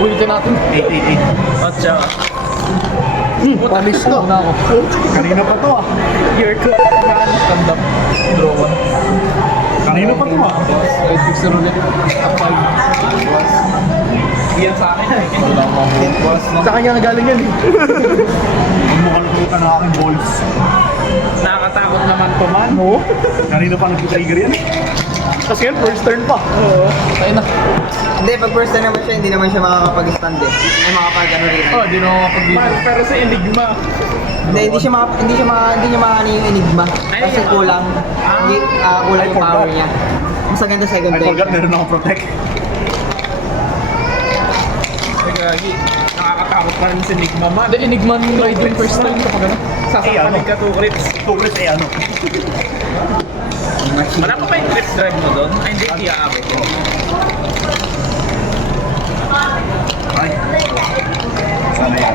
Ulitin natin. 888. Otsa. Panis to. Na ako. Kanina pa to ah. Your call. Stand up. Draw 1. Kanina pa to ah. Red fixer ulit. Top 5. Yan sa akin. Wala akong mga. Sa kanya nagaling yan eh. Ang mukha nakuha ng aking balls. Nakakatakot naman to man. No? Kanina pa nag-trigger yan eh. Kasi yan, first turn pa. Oo. Tayo na. Hindi, pag first time naman siya, hindi naman siya makakapag-stand eh. Ay, makakapag-ano rin. Oh, di na ako makapag-video. Man, pero sa Enigma. Hindi siya makakano yung Enigma. Ay, Kasi kulang. Hindi, kulang yung power niya. Mas maganda second I time. forgot, meron akong protect. Ay, gagi. Nakakatakot pa rin sa Enigma man. The Enigman ride yung first time kapag ano. Sasapanig ka 2 crits. Tugres eh ano. Wala pa ba yung crit drive mo doon? Ay, hindi iaabot yun. Ay. Sana yan.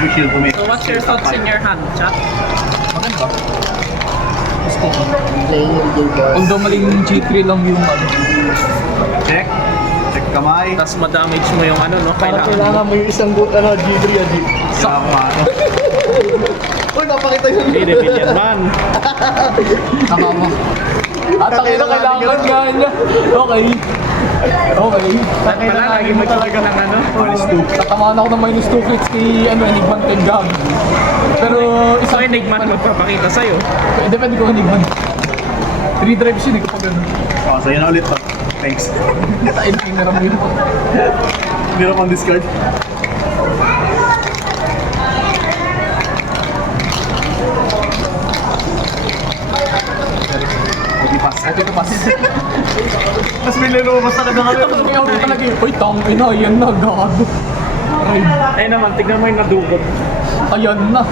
We shield to me. So what's your thoughts in your hand, chat? Maganda. Gusto ko. Playing with your boss. Although maling G3 lang yung ano. Check. Check kamay. Tapos ma-damage mo yung ano, no? Kailangan mo yung isang G3 yan. Kailangan mo ano. Uy, napakita yun. Hindi, reveal yan man. Nakama. At ang ina kailangan nga niya. Okay. Okay. Wala, lagi mo talaga ng ano. Minus 2. Tatamaan ako ng minus 2 crits kay Enigman kay Gab. Pero So, Enigma magpapakita sa'yo. depende kung Enigman. 3 drives yun eh kapag ano. Oh, sa'yo na ulit to. Thanks. Tain na naram yun. Hindi na pang discard. Hindi pass. Ito ito pass. Mas may lumabas talaga kami. Tapos may ako talaga yun. Uy, tangin na. Ayan na. Gado. Ride. Ay naman, tignan mo yung nadugod. Ayan na.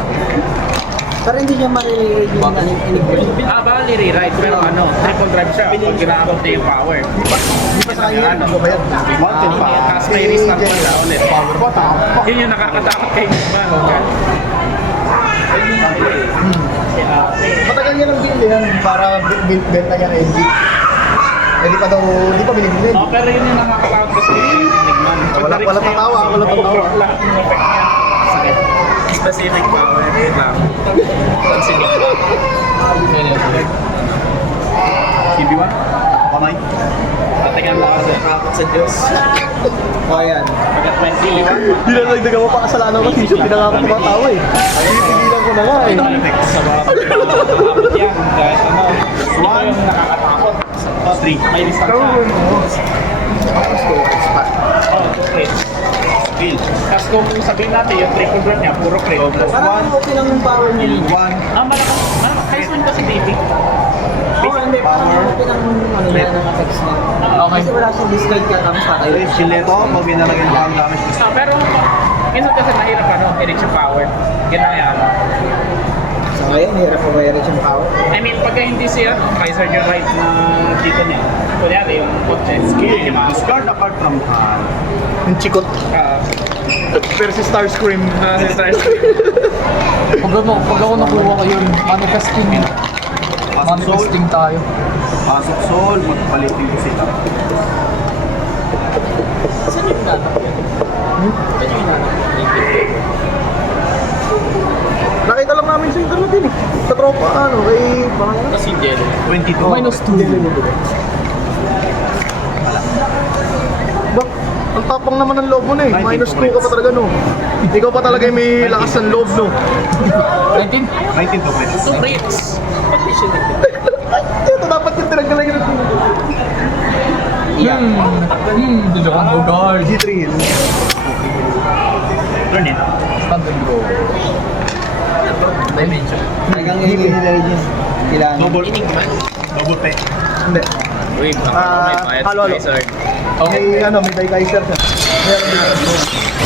Pero hindi niya mariread yung Enigma. Ah, baka nire-ride, pero ano, triple drive siya. Pag ginamit niya yung power. Hindi pa sa kanya. Ano, Wanted pa. tapos may restart mo siya ulit. Power ba? Tama. Yun yung nakakatakot kay Enigma. Matagal niya ng build yan para benta niya kay LG. Eh, di pa binibili. Oh, pero yun yung nakakatakot kasi kay Enigma. Wala patawa, wala patawa. Wala yung effect niya. Sakit. Specific power. Wait lang. Sino? CB1? Kamay? Patingan mo kasi nakakot sa Diyos. O, yan. Pagka 20. Hindi na nagdaga mo pa kasalanan kasi siya pinakakot tumatawa eh. Tinigilan ko na nga eh. Sa mga abot yan. Kahit ano. Ito yung nakakatakot. 3. May listang siya. Oh, 2 crits. Skill. Tapos kung sabihin natin yung triple drive niya, puro crit. Parang okay lang yung power niya. 1. Ah, malakas. Highest man kasi DP. Oo, hindi. Parang okay lang ano niya ng effects niya. Okay. Kasi wala siyang discard ka tapos tatay. Skill nito, pag may nalagyan pa ang damage. Ah, pero minsan kasi mahirap ano, i-reach yung power. Ginaya mo. So ngayon, hirap po ba yung power? I mean, pagka hindi siya, Kaiser yung right na dito niya. Kunyari, yung kotse. Skill. Hindi niya Discard a card from hand. Yung chikot. Versus Starscream. Pag ako nakuha ko yun, manifesting. Pasok soul. Manifesting tayo. Pasok soul. Magpalit yung isita. Saan yung nanap? Saan yung nanap? Nakita lang namin sa internet din eh. Sa tropa, ano, kay parang Kasi Jello. 22. Minus 2. Bak, ang tapang naman ng loob mo na eh. 19 Minus 2 ka pa talaga no. Ikaw pa talaga yung may lakas ng loob no. 19? 19 to play. 2 crits. Ba't di siya nag- Ay, ito dapat yung tinagalan yun. Dito ka go guard. G3 yun. Turn it. Stand and go. Dimension. Hanggang ngayon yung nilagay niya. Kailangan. Double. Enigma. Double pay. Hindi. Uy, may bayad halo. si Kaiser. Okay. May ano, may Kaiser siya. Meron din.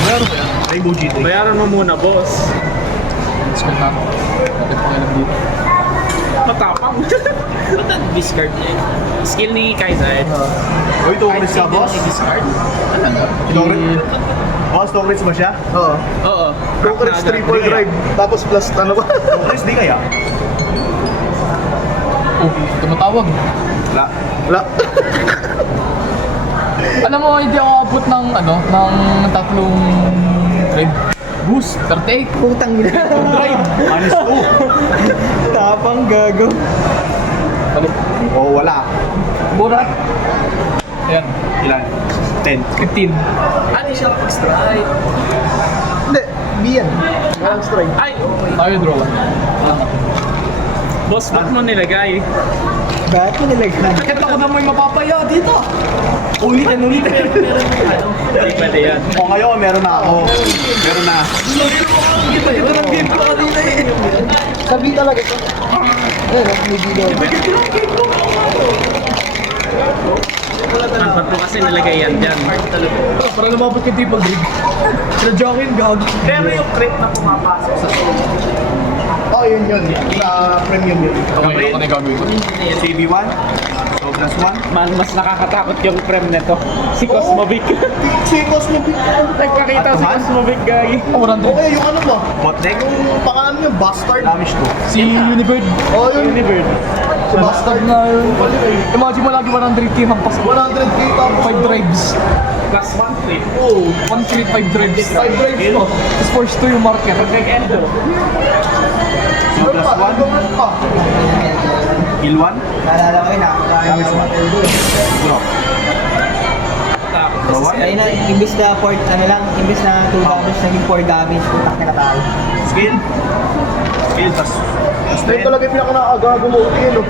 Meron ba yan? Rainbow G3. Bayaran mo muna, boss. Discard na. Bakit pa kayo dito? Matapang. Ba't discard niya? Skill ni Kaiser. Uy, Tongres ka, boss? Discard? Tongres? Boss, Tongres ba siya? Oo. Oo. Conquerors triple drive. Tapos plus ano ba? Tongres, di kaya? Oh, tumatawag. Wala. Wala. Alam mo, hindi ako abot ng tatlong drive. Boost, 38. Putang ina. Drive. -2. Tapang gago. Balik. Oh, wala. Burat. Ayan, Ilan? 10. 15. Ano siya strike? Hindi, B yan. Walang strike. Ay, okay. Tayo draw. Boss, ba't mo nilagay? Bakit mo nilagay? Bakit ako na may mapapaya dito? Ulitin. Hindi pwede yan. O ngayon, meron na ako. Meron na. Ito ng game ko kanina eh. Sabi talaga ito. May video. Ba't mo kasi nilagay yan dyan? Para lumabot kay Tipo Green. Sinadya ko yung gag. Pero yung crate na pumapasok sa Oh, yun. Sa premium yun. Okay, ako na yung gagawin ko. CB1. So, plus 1. Man, mas nakakatakot yung frame nito. Si Cosmovic. Si Cosmovic. Nagpakita si Atuhan? Cosmovic, guy. Oh, 100. Okay, yung ano ba? Botneck. Yung pangalan niya, Bastard. Damage 2. Si Unibird. Oh, yun. Unibird. Si Bastard. Na yun. Imagine mo lagi 100k hampas ko. 100k tapos 5 drives. Plus 1 crate. Oh, 1 crate, 5 drives. 5 drives mo. Tapos force 2 yung market. Pag nag-endo. So, plus 1. Pa. Heal 1. Naalala ko yun, Damage 1. Draw. Draw 1. Kaya na, imbis na 4, imbis na 2 damage, naging 4 damage, putak na tayo. Skill. Skill, tas Ito talaga yung pinaka-nakagago mo. Yun, no?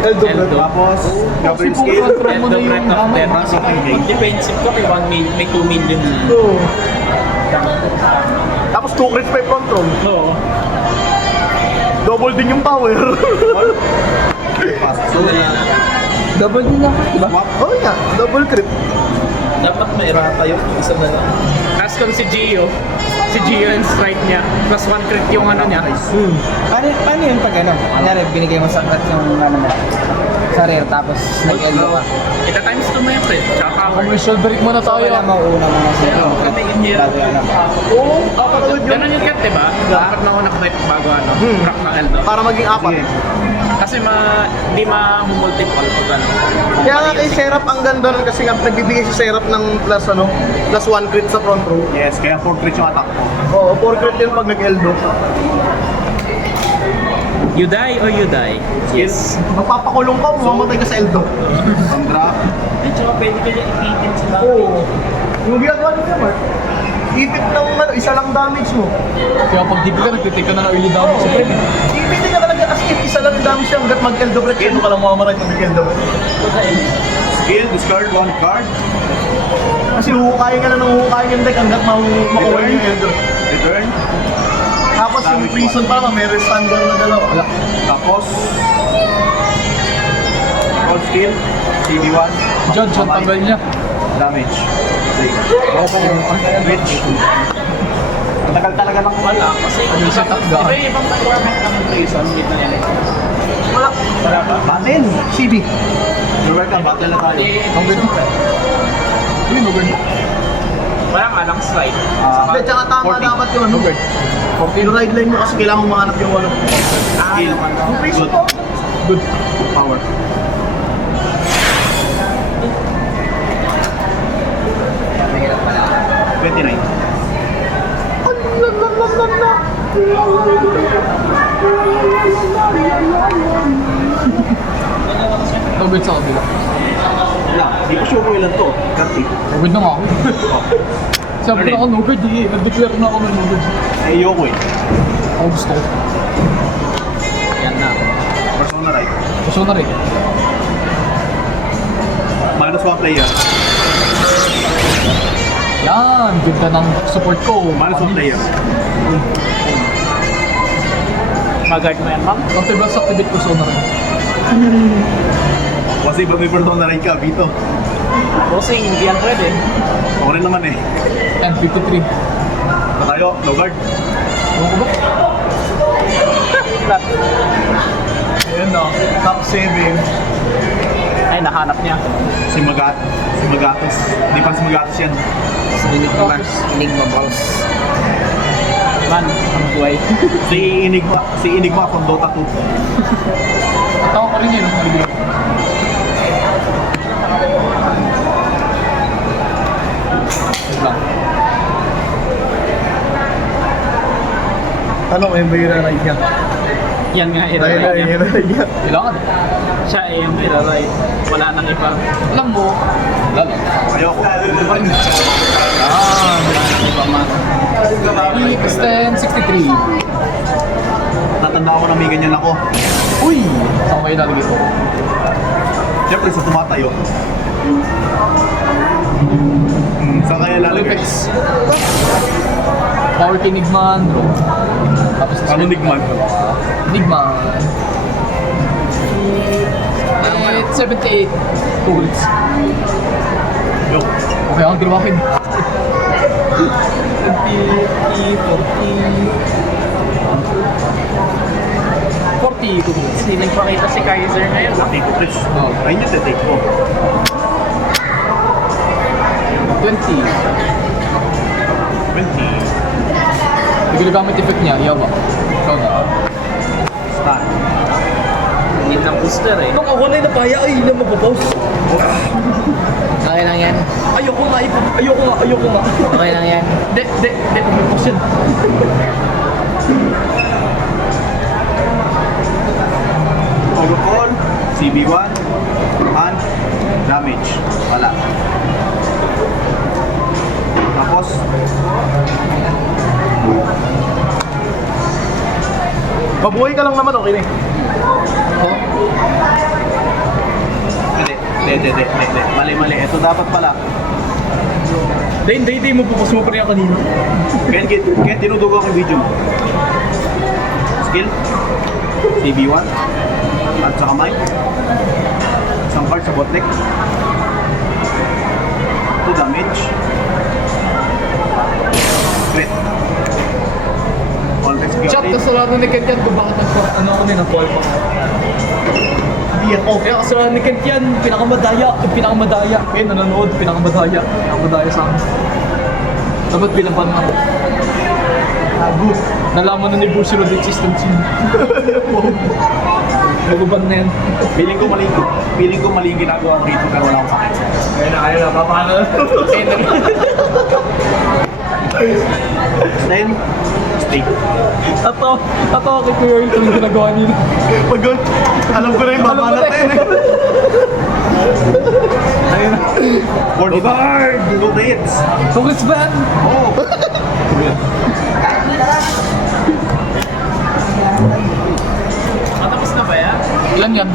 Eldo. Eldo. Tapos, govern Kasi skill. control mo na Endo, yung breath of death. Ransom. Defensive ko, may 2 million. Oo. Tapos 2 crits pa yung control. Oo. Double din yung power. Pass. So, Double din ako, diba? swap. Oo nga, double crit. Dapat may errata yung isa na lang. Tapos kung si Gio yung strike niya, plus 1 crit yung ano niya. Paano yun pag ano? Kunyari, binigay mo sa crat yung ano na, sa rare, tapos nag-endo ka. Kita times 2 mo yung crit, tsaka power. Commercial break muna So, tayo. wala mauuna mo na siya. Kami in Bago ano. Oo, kapatid yun. Ganun yung crit, diba? Dapat na una crit bago ano, rock ng Eldo. Para maging apat. Sige. Kasi di ma-multiple pag ano. Kaya nga kay Serap ang ganda nun kasi nga nagbibigay si Serap ng plus 1 crit sa front row. Yes, kaya 4 crits yung attack ko. Oo, 4 crit yun pag nag-eldo. You die or you die? Yes. Magpapakulong ka, mamamatay ka sa eldo. Pang-drop. Ay, tsaka pwede ka dyan ipitin sila. Oo. Yung ginagawa niya, Mark. Ipit ng isa lang damage mo. Kaya pag di ka, nagtitake ka na ng early damage sa frame. Ipitin ka talaga as if isa lang damage siya hanggat mag-eldo break. Kaya ka lang mamamatay pag nag-eldo break. Skill, discard 1 card. Kasi huhukayin ka na ng huhukayin yung deck hanggat makuha yung eldo. Return. Tapos yung prison pa naman, may restander na dalawa. Wala. Tapos, all skill, CB1. Judge, ang tanggal niya. Damage. Switch. Ang tagal talaga ng Wala, kasi Ano siya takda? iba yung ibang requirement ng prison, hindi na yan. Wala. Wala ba? Battle. CB. You're welcome, battle na tayo. Ang ganda. Yun, ang ganda. Walang alang slide. At saka tama 40. dapat yun. Yung ride line mo kasi kailangan mo mahanap yung ano. Skill. Yung prison Good. mo. Good. Power. Mahirap pala. 29. No good sa kabila. Wala. Hindi ko sure kung ilan to. 30. No good na nga ako. Sabi ko na ako, no good eh. Nag-declare na ako ng no good. Eh, ayoko eh. Ako gusto ko. Yan na. Persona right. Gusto na rin. Minus 1 player. Yan, ganda ng support ko. Minus 1 player. Mag-guard mo yan, ma'am? Activate sa activate ko so na rin. Kasi ba may persona right ka, Vito? Kasi hindi yan pwede. Ako rin naman eh. And 53. Na tayo, no guard. Ewan ko ba? Ayan na. Top 7. Ay, nahanap niya. Si Magatos. Hindi pa si Magatos yan. Enigma balls. Man, ang buhay. Si Enigma from Dota 2. Tawa ko rin yun. Ano, yung may ride niya? Yan nga, iraray niya. niya. Kailangan. Siya ay yung iraray. Wala nang iba. Alam mo, wala lang. Ayoko. Ito pa rin. Wala nang iba man. Extend 63. Tatanda ko na may ganyan ako. Uy! Saan ko kayo lalagay ko? Siyempre sa tumatayo. Saan kaya lalagay? Olympics. Power key Nigman, bro. Tapos Ano nigman ko? Nigman. At 78 tools. Yo. Okay, ang ginawa ko yun. 40 tools. Hindi nagpakita si Kaiser ngayon. Take ko, Chris. Oh. Ayun yung take ko. 20. 20. Yung ginagamit effect niya, yawa. Ikaw na. Start. Hindi ng booster eh. Nung ako na yung napaya, ay, ilan mapapost. Okay lang yan. Ayoko nga, ayoko nga. Okay lang yan. Hindi, mapapost yan. Overall, CB1, and damage. Wala. Tapos, Mabuhay ka lang naman, okay na eh. hindi. Mali. Ito dapat pala. Hindi mo pupost mo pa rin ako kanina. Kaya dinudugo ko yung video mo. Skill, CB1, at sa kamay. Isang card sa botlek. 2 damage. Crit. All Chat, execute. kasalanan ni Kent yan kung bakit ano ako din, nag-call pa. Hindi ako. Kaya kasalanan ni Kent yan, pinakamadaya. Kaya nanonood, pinakamadaya sa akin. Dapat binaban ako. Nalaman na ni Bruce yung existence yun. Maguban na yan. Feeling ko mali yung ginagawa ko dito pero wala akong sakit. Kaya na, papaano? Then, steak. Ato kay Kuya ito yung ginagawa nila. Pag alam ko na yung babalat na yun. Ayun. 45! 2 hits! Tungkits ba yan? Oo. Matapos na ba yan? Ilan yan?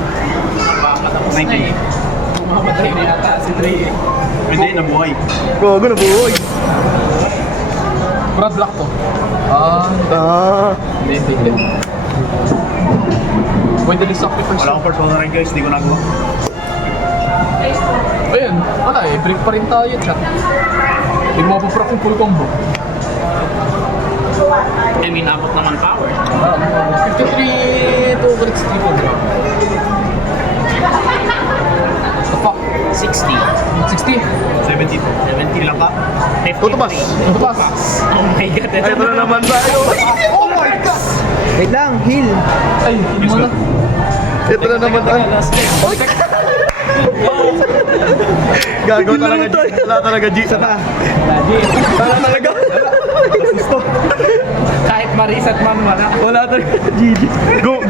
Matapos na 90. eh. Mamatay na yata si Trey eh. Hindi, nabuhay. Gago na buhay. Brad Black to. Hindi. Pwede din sacrifice. Wala akong persona rin guys, hindi ko nagawa. Ayun, wala eh. Break pa rin tayo, chat. Hindi mo mapaproc yung full combo. I mean, abot naman power. 53 to overix 3 combo. The fuck? 60. 60? 70. 70 lang ka? Tutubas. Ito pas. Oh my god. Ito na naman tayo. Oh my god! Wait lang, heal. Ay, hindi mo na. Ito na naman tayo. Gago talaga G. Wala talaga G. Sana. Wala talaga. Kahit Maris at Man, wala. Wala talaga G. Go.